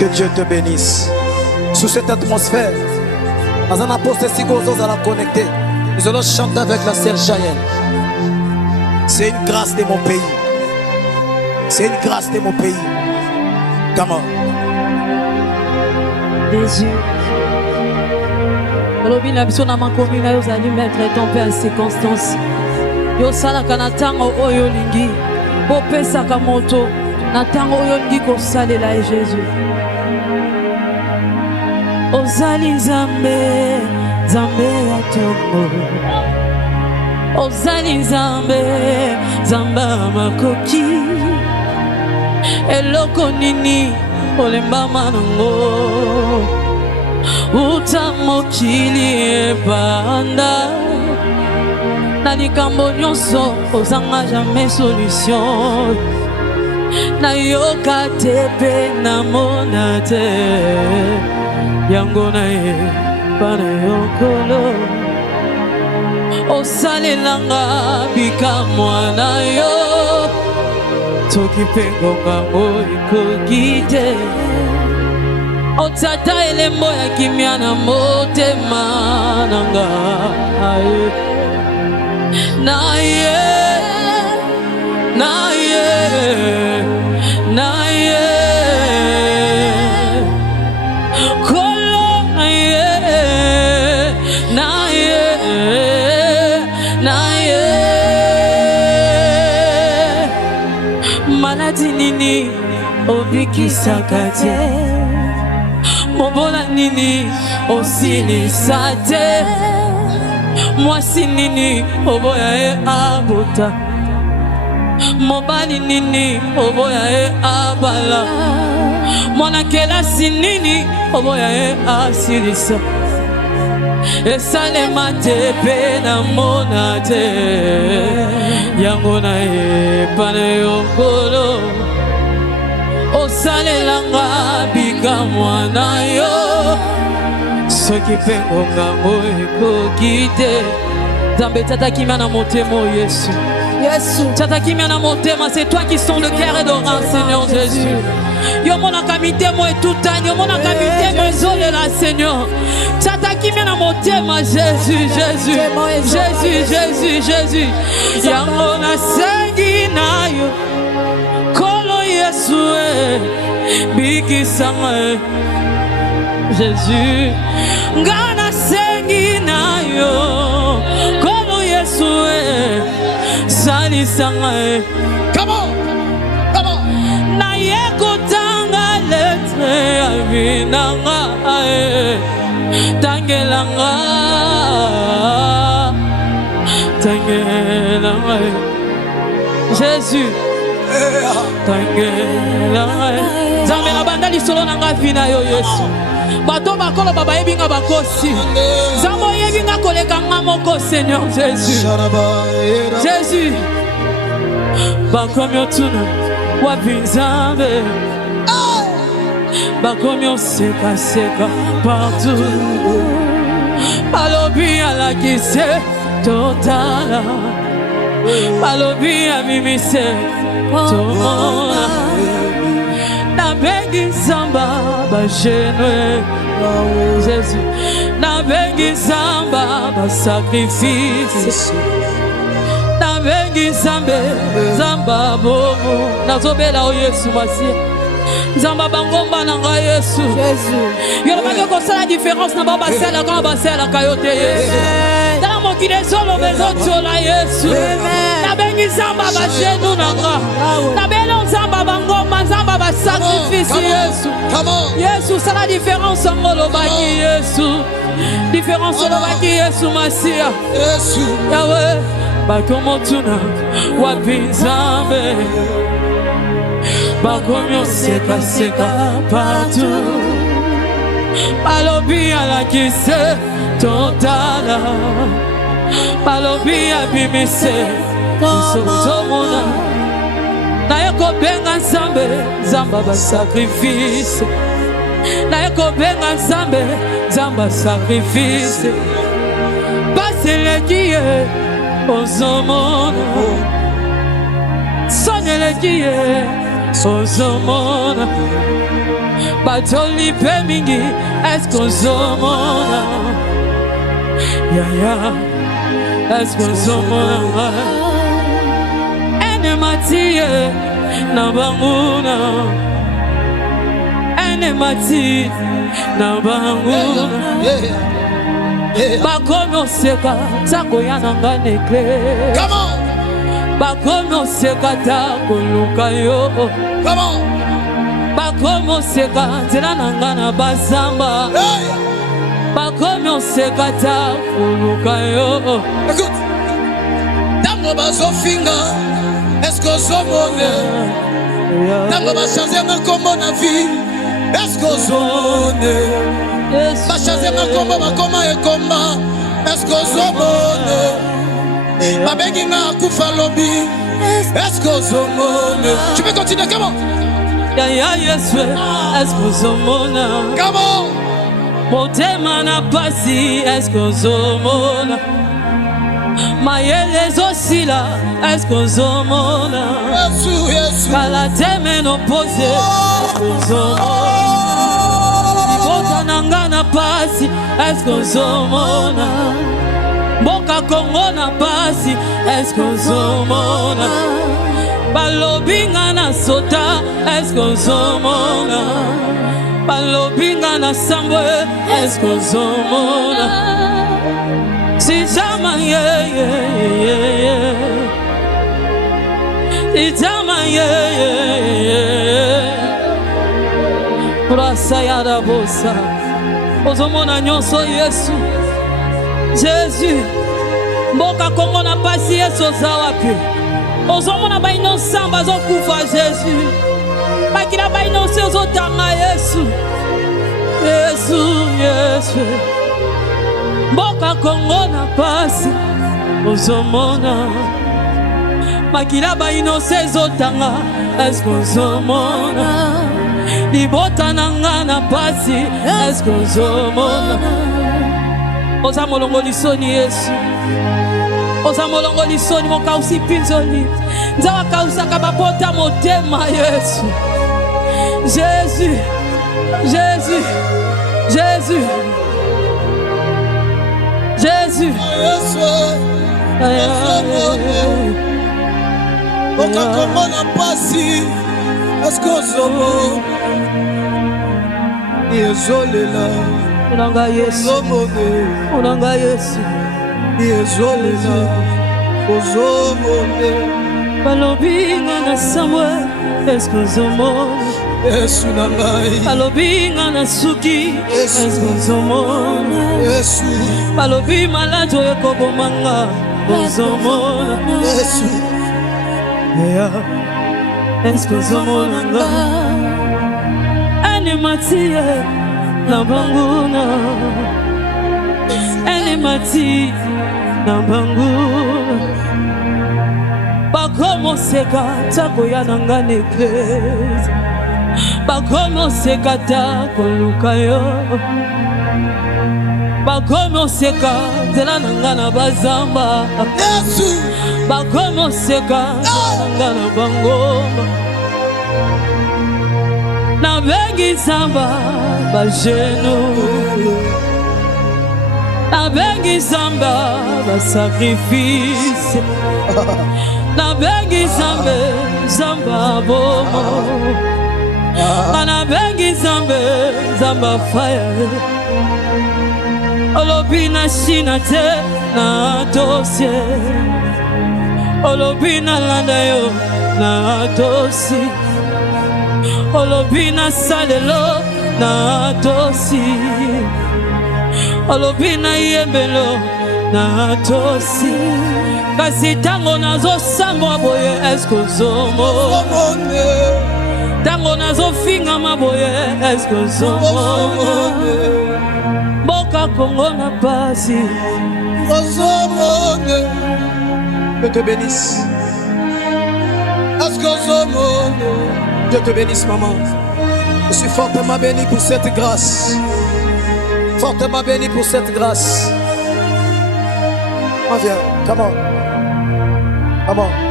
Que Dieu te bénisse. Sous cette atmosphère, dans un apôtre Sigozo à la connecter, nous allons chanter avec la sœur Jaël. C'est une grâce de mon pays. C'est une grâce de mon pays. Comment? Jésus. Alobi na biso na makomi na yo zali mettre ton père en circonstance. Yo sala kana tango oyo lingi. Bo pesa ka moto na tango oyo lingi ko salela Jésus. Ozali Nzambe, Nzambe ya tongo. Ozali Nzambe, Nzambe makoki. Eloko nini olemba manango. Uta mokili ebanda. Na likambo nyonso ozanga jamais solution. Na yoka tepe na mona te. Yango na ye bana yokolo. Osalelanga bika mwana yo. Toki pengonga moikoki te. Otata elembo ya kimia na motema nanga. Na ye, na ye, na ye. Kolo na ye, na ye, na ye. Maladi nini obikisaka te. Mobola nini osilisa te. Mwasi nini oboya e abota. Mobali nini oboya e abala. Mwana kelasi nini oboya e asilisa. Esalema te pe na mona te. Yango na e pane yokolo. Osalelanga bika mwana yo. Soki pengonga moikoki te. Nzambe tata kimia na motema Yesu. Tata kimia na motema, c'est toi qui sont le cœur et d'orange, Seigneur Jésus. Yo mona kamite mo etutani, yo mona kamite mo ezolela Seigneur. Tata kimia na motema Jésus, Jésus, Jésus, Jésus, Jésus. Yango na sengi na yo. Kolo Yesu biki sanga Jésus. Ngana sengi na yo. Kolo Yesu sali sanga. Come on, come on. Na yeko tanga letre avinanga. Tangelanga, tangelanga. Jésus. Tangelanga. Nzambe na banda lisolo nanga vina yo Yesu. Bato bakolo baba yebinga bakosi. Nzambe yebinga koleka moko Seigneur Jésus. Jésus. Bakomi otuna wapi Nzambe. Bakomi seka seka partout. Balobi alakise totala. Balobi abimise tomona. Na bengi Nzamba bajenwe Jésus. Na bengi Nzamba basacrifice. Na bengi Nzamba bomo. Nazobela o Yesu Masia. Nzamba bangomba nanga Yesu. Yo le ko sala différence na baba sala quand baba sala kayote Yesu. Dans mon kile solo bezo la Yesu. Na bengi Nzamba bajenu nanga. Na belo Nzamba bangomba Nzamba ba sacrifice Yesu. Yesu sala différence ngolo baki Yesu. Différence ngolo baki Yesu Masia. Yesu. Yawe bakomo tuna wapi Nzambe. Bakomi seka seka partout. Balobi alakise totala. Balobi abimise isozomona. Na yeko benga Nzambe Nzamba ba sacrifice. Na yeko benga Nzambe Nzamba sacrifice. Basele kiye ozomona. Sonele kiye ozomona. batoli pe mingi est-ce qu'on zomona ya est-ce qu'on zomona ene matie na banguna ene mati na banguna bakomi oseka sango ya nanga nekle bakomi oseka ta koluka yo bakomi oseka nzela nanga na bazamba bakomi oseka ta koluka yo ntango bazofinga eske ozomone ntango bachanzenga nkombo na vie eske ozomone bachanzenga nkombo bakoma ekomba eske ozomone babenginga akufa lobi eske ozomone tu peux continuer comment ya Yesu eske ozomona comment motema na pasi eske ozomona mayele ezosila eske ozomona kala teme nopose eske ozomona libota na nga na pasi eske ozomona mboka Kongo na pasi eske ozomona balobi nga na sota eske ozomona balobi nga na sambwe eske ozomona si jama si jama rasa ya rabosa ozomona nyonso Yesu Jésus mboka Kongo na pasi Yesu oza wapi ozomona bainonsa bazokufa Jésus bakila bainonsa ozotanga Yesu Yesu mboka Kongo na pasi ozomona makila bainonsa ezotanga eske ozomona libota na nga na pasi eske ozomona oza molongo lisoni Yesu oza molongo lisoni mokausi pinzoli nza wakausaka bapota motema Yesu Jésus Jésus Jésus Jésus okakomona pasi eske ozomona ezolela unanga Yesu unanga Yesu ezolela ozomone balobinga na samwe eske ozomona Yesu na ngai balobinga na suki eske ozomona Yesu balobi maladi oyo ekobomanga ozomona Yesu eske ozomona nga ene matie na banguna ene mati na banguna bakomi oseka tako ya nanga na eglise bakomi oseka ta koluka yo bakomi oseka nzela nanga na bazamba bakomi oseka nanga na bangoma nabengi nzamba bajenu nabengi nzamba basakrifise nabengi nzambe nzamba bomo nabengi nzambe nzamba fire olobi na shina te na dosie olobi na landa yo na dosi olobi na salelo na dosi olobi na yembelo na tosi kasi tango nazosambwa boye eske ozomona tango nazofingama boye eske ozomona mboka Kongo na pasi ozomona. Dieu te bénisse. Eske ozomona. Dieu te bénisse, maman. Je suis fortement béni pour cette grâce. Fortement béni pour cette grâce. On vient, come on. Come on.